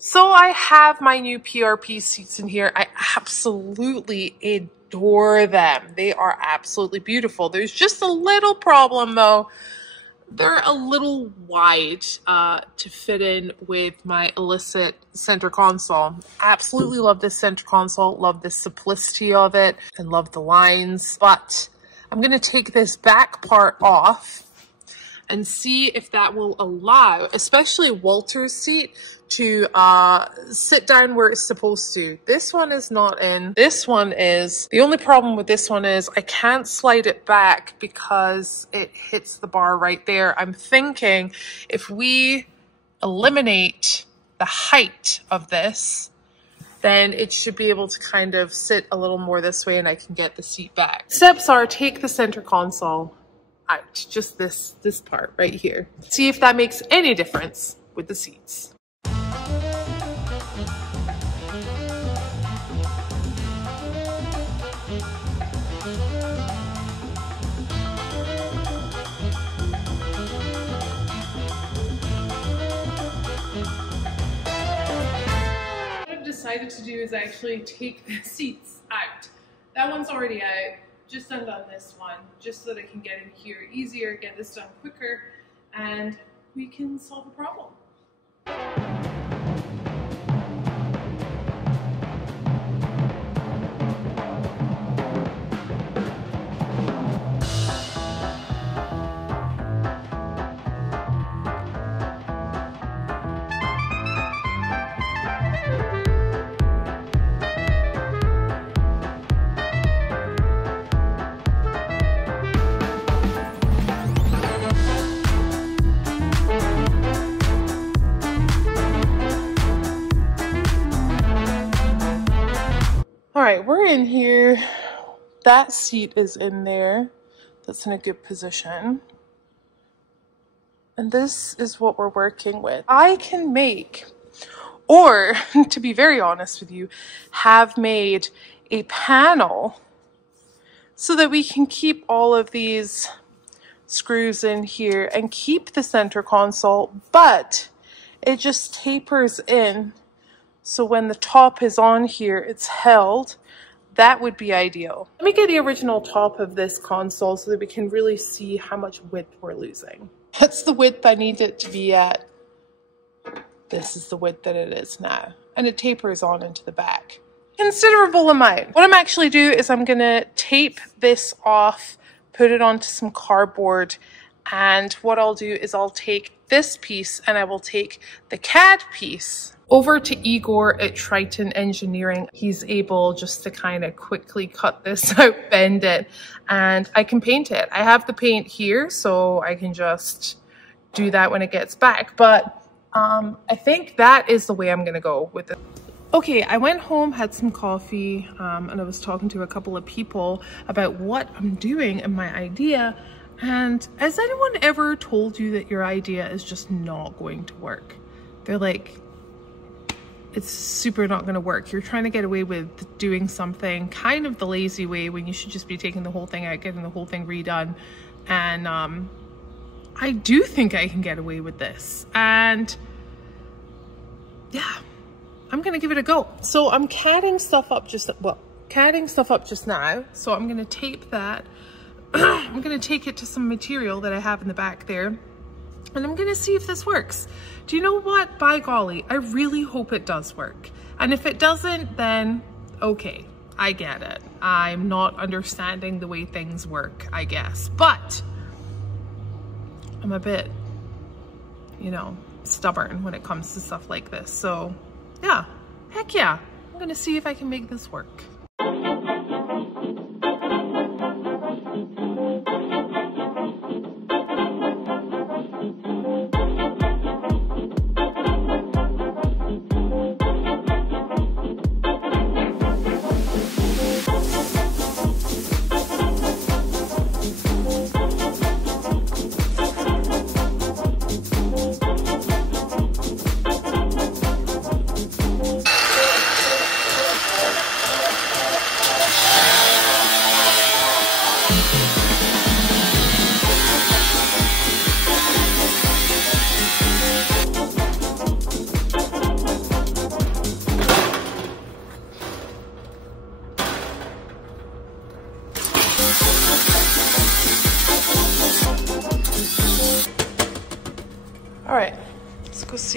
So I have my new PRP seats in here. I absolutely adore them. They are absolutely beautiful. There's just a little problem though. They're a little wide to fit in with my illicit center console. Absolutely love this center console. Love the simplicity of it and love the lines. But I'm going to take this back part off and see if that will allow, especially Walter's seat, to sit down where it's supposed to. This one is not in. This one is. The only problem with this one is I can't slide it back because it hits the bar right there. I'm thinking if we eliminate the height of this, then it should be able to kind of sit a little more this way and I can get the seat back. Steps are take the center console out, just this part right here. See if that makes any difference with the seats. What I've decided to do is actually take the seats out. That one's already out. Just undone this one, just so that I can get in here easier, get this done quicker, and we can solve a problem. All right, we're in here. That seat is in there. That's in a good position. And this is what we're working with. I can make, or to be very honest with you, have made a panel so that we can keep all of these screws in here and keep the center console, but it just tapers in. So when the top is on here, it's held. That would be ideal. Let me get the original top of this console so that we can really see how much width we're losing. That's the width I need it to be at. This is the width that it is now. And it tapers on into the back. Considerable amount. What I'm actually doing is I'm gonna tape this off, put it onto some cardboard, and what I'll do is I'll take this piece and I will take the CAD piece over to Igor at Triton Engineering. He's able just to kind of quickly cut this out, bend it, and I can paint it. I have the paint here, so I can just do that when it gets back. But I think that is the way I'm gonna go with it. Okay, I went home, had some coffee, and I was talking to a couple of people about what I'm doing and my idea. And has anyone ever told you that your idea is just not going to work? They're like, it's super not going to work. You're trying to get away with doing something kind of the lazy way when you should just be taking the whole thing out, getting the whole thing redone. And I do think I can get away with this. And yeah, I'm going to give it a go. So I'm CADing stuff up just now. So I'm going to tape that. I'm going to take it to some material that I have in the back there. And I'm going to see if this works. Do you know what? By golly, I really hope it does work. And if it doesn't, then okay, I get it. I'm not understanding the way things work, I guess. But I'm a bit, you know, stubborn when it comes to stuff like this. So yeah, heck yeah. I'm going to see if I can make this work.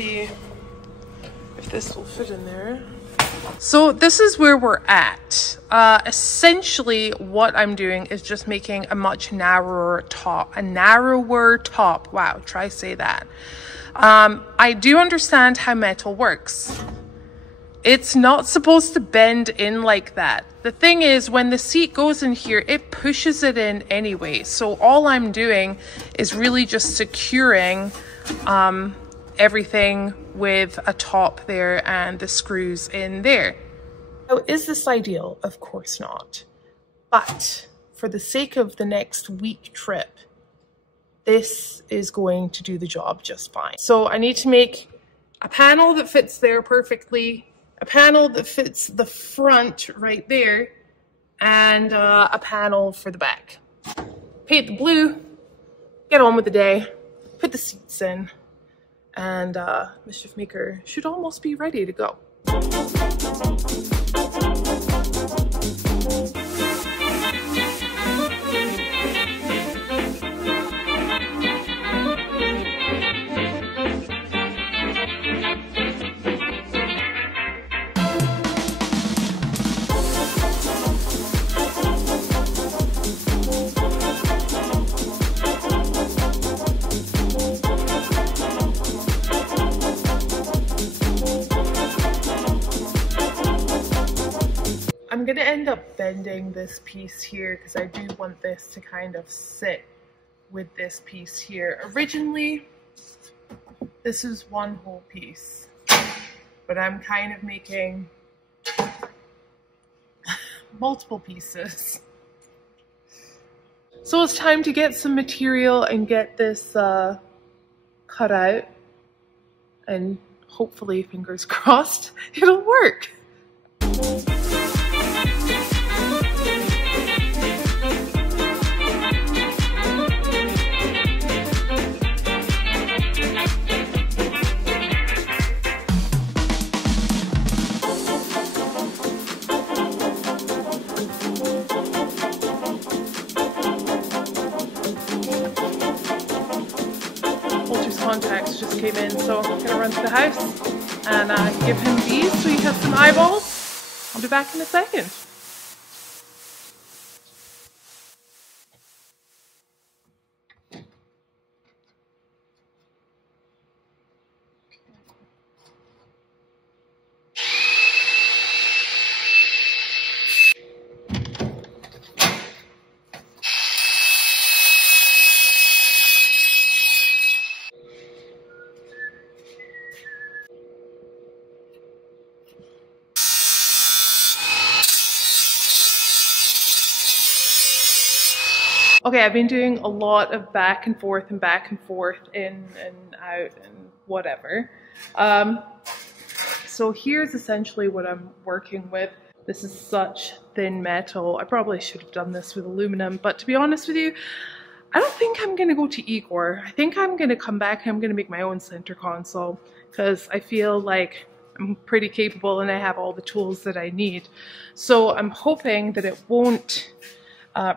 see if this will fit in there. So this is where we're at. Essentially what I'm doing is just making a much narrower top, Wow, try say that. I do understand how metal works. It's not supposed to bend in like that. The thing is, when the seat goes in here, it pushes it in anyway. So all I'm doing is really just securing everything with a top there and the screws in there. So is this ideal? Of course not. But for the sake of the next week trip, this is going to do the job just fine. So I need to make a panel that fits there perfectly, a panel that fits the front right there, and a panel for the back. Paint the blue, get on with the day, put the seats in, and Mischiefmaker should almost be ready to go. I'm gonna end up bending this piece here because I do want this to kind of sit with this piece here. Originally, this is one whole piece, but I'm kind of making multiple pieces. So it's time to get some material and get this cut out, and hopefully, fingers crossed, it'll work. Contacts just came in, so I'm gonna run to the house and give him these so he has some eyeballs. I'll be back in a second. Okay, I've been doing a lot of back and forth, in and out and whatever. So here's essentially what I'm working with. This is such thin metal. I probably should have done this with aluminum, but to be honest with you, I don't think I'm gonna go to Igor. I think I'm gonna come back and I'm gonna make my own center console because I feel like I'm pretty capable and I have all the tools that I need. So I'm hoping that it won't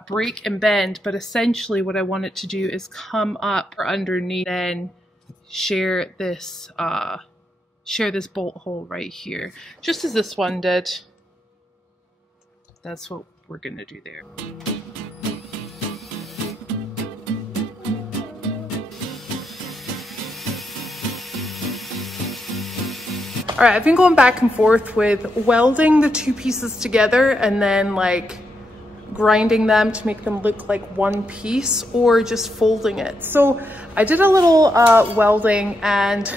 break and bend, but essentially what I want it to do is come up or underneath and share this bolt hole right here, just as this one did. That's what we're gonna do there. All right, I've been going back and forth with welding the two pieces together and then like grinding them to make them look like one piece, or just folding it. So I did a little welding, and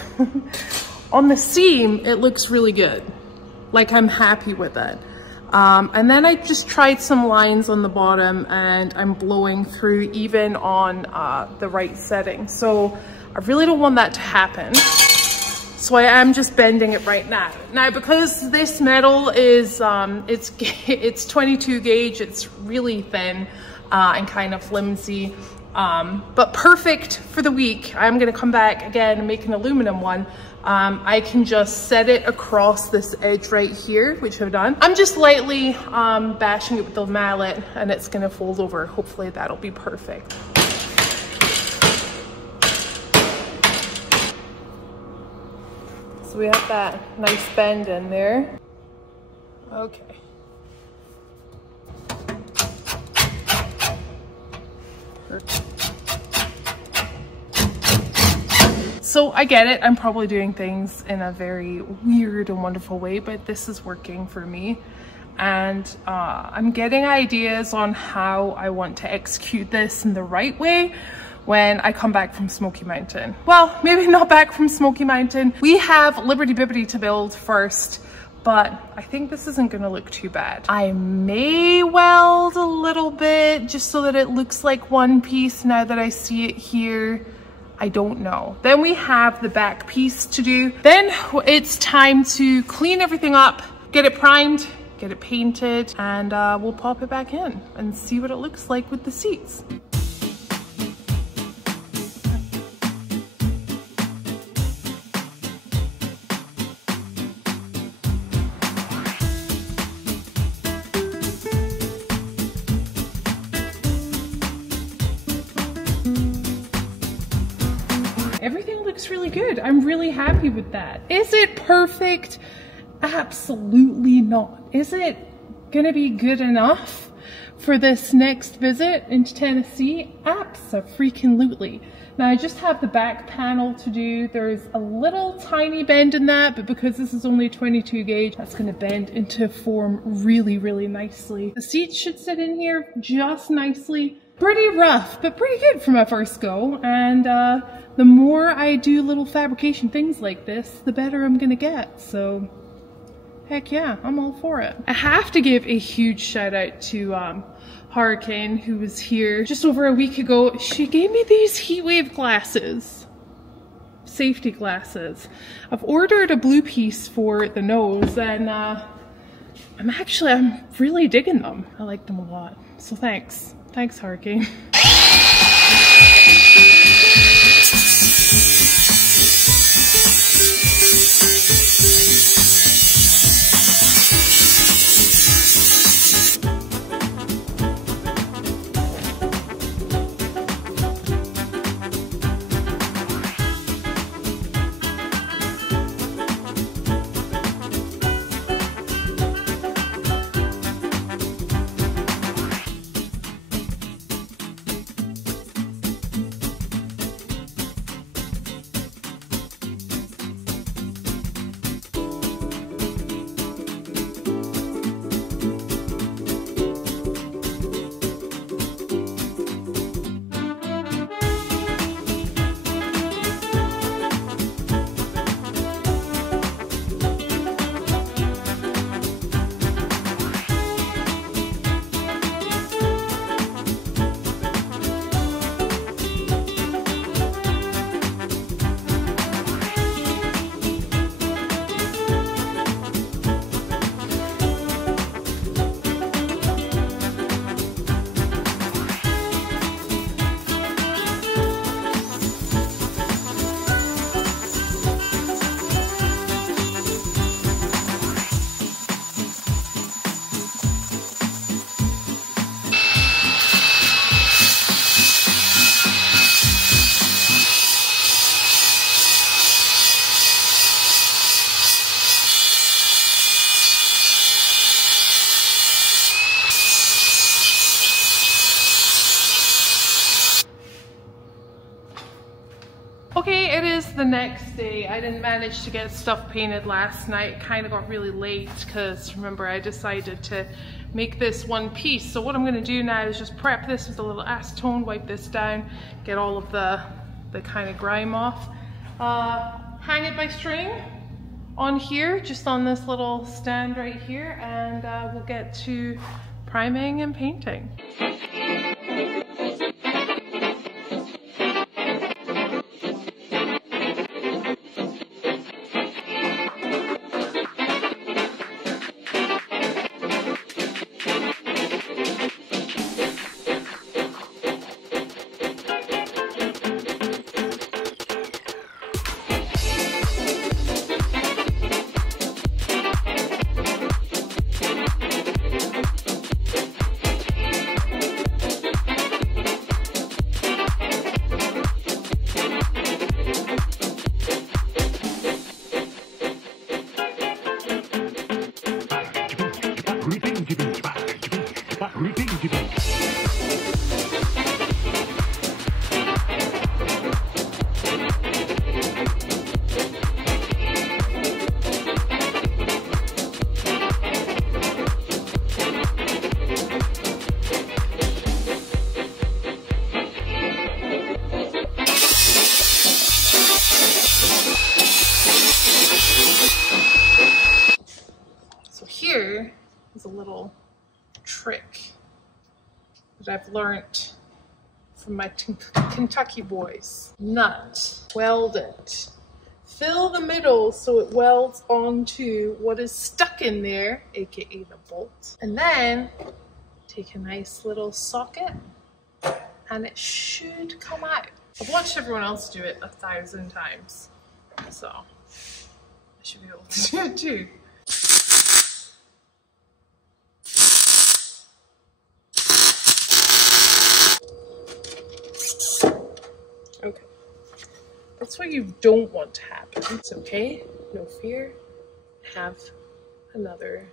on the seam it looks really good. Like, I'm happy with it. And then I just tried some lines on the bottom and I'm blowing through even on the right setting. So I really don't want that to happen. So I am just bending it right now. Now, because this metal is, it's 22 gauge, it's really thin and kind of flimsy, but perfect for the week. I'm gonna come back again and make an aluminum one. I can just set it across this edge right here, which I've done. I'm just lightly bashing it with the mallet and it's gonna fold over. Hopefully that'll be perfect. So we have that nice bend in there. Okay. Perfect. So I get it, I'm probably doing things in a very weird and wonderful way, but this is working for me. And I'm getting ideas on how I want to execute this in the right way when I come back from Smoky Mountain. Well, maybe not back from Smoky Mountain. We have Liberty Bibbity to build first, but I think this isn't gonna look too bad. I may weld a little bit just so that it looks like one piece now that I see it here. I don't know. Then we have the back piece to do. Then it's time to clean everything up, get it primed, get it painted, and we'll pop it back in and see what it looks like with the seats. Everything looks really good. I'm really happy with that. Is it perfect? Absolutely not. Is it gonna be good enough for this next visit into Tennessee? Abso-freaking-lutely. Now I just have the back panel to do. There's a little tiny bend in that, but because this is only 22 gauge, that's gonna bend into form really, really nicely. The seats should sit in here just nicely. Pretty rough, but pretty good for my first go. And the more I do little fabrication things like this, the better I'm gonna get. So heck yeah, I'm all for it. I have to give a huge shout out to Hurricane, who was here just over a week ago. She gave me these heatwave glasses, safety glasses. I've ordered a blue piece for the nose, and I'm really digging them. I like them a lot. So thanks. Thanks, Hurricane. Okay, it is the next day. I didn't manage to get stuff painted last night. Kind of got really late because remember I decided to make this one piece. So what I'm gonna do now is just prep this with a little acetone, wipe this down, get all of the kind of grime off. Hang it by string on here, just on this little stand right here, and we'll get to priming and painting. trick that I've learned from my Kentucky boys. Nut, weld it. Fill the middle so it welds onto what is stuck in there, aka the bolt. And then take a nice little socket and it should come out. I've watched everyone else do it 1,000 times, so I should be able to do it too. Okay, that's what you don't want to happen. It's okay, no fear. Have another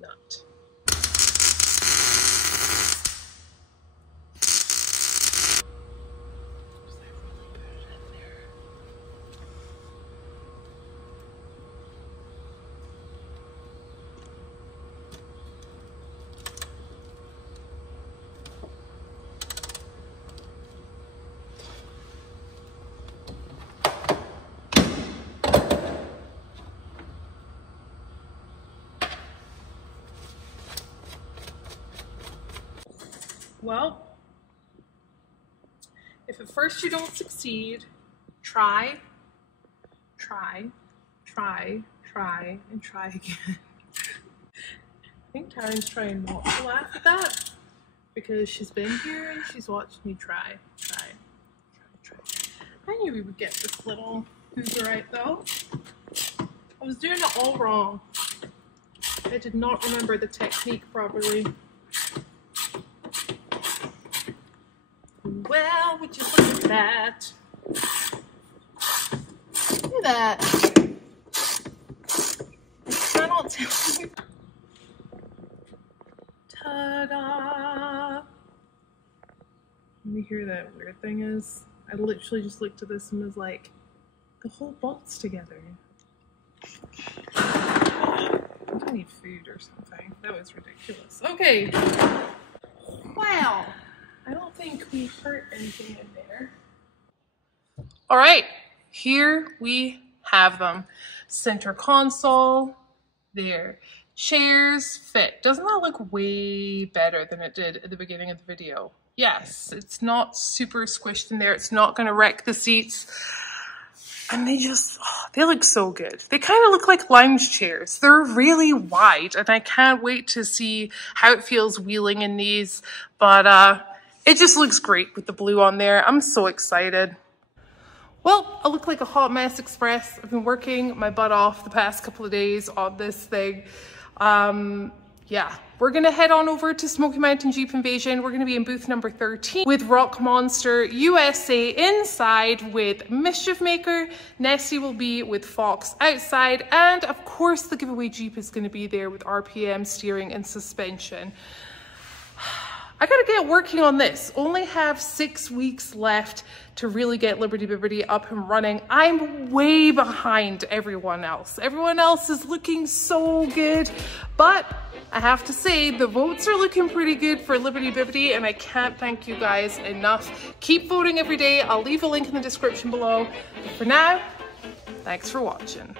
nut. Well, if at first you don't succeed, try, and try again. I think Taryn's trying not to laugh at that because she's been here and she's watched me try. I knew we would get this little hoover right though. I was doing it all wrong. I did not remember the technique properly. Well, would you look at that? Look at that. I cannot tell you. Ta-da! You hear that weird thing is? I literally just looked at this and was like, the whole bolt's together. I need food or something. That was ridiculous. Okay. Wow. I don't think we hurt anything in there. All right, here we have them. Center console, there. Chairs fit. Doesn't that look way better than it did at the beginning of the video? Yes, it's not super squished in there. It's not gonna wreck the seats. And they just, oh, they look so good. They kind of look like lounge chairs. They're really wide and I can't wait to see how it feels wheeling in these. But it just looks great with the blue on there. I'm so excited. Well, I look like a hot mess express. I've been working my butt off the past couple of days on this thing. Yeah, we're gonna head on over to Smoky Mountain Jeep Invasion. We're gonna be in booth number 13 with Rock Monster USA inside with Mischiefmaker. Nessie will be with Fox outside. And of course the giveaway Jeep is gonna be there with RPM steering and suspension. I gotta get working on this. Only have 6 weeks left to really get Liberty Bibbity up and running. I'm way behind everyone else. Everyone else is looking so good, but I have to say the votes are looking pretty good for Liberty Bibbity and I can't thank you guys enough. Keep voting every day. I'll leave a link in the description below. But for now, thanks for watching.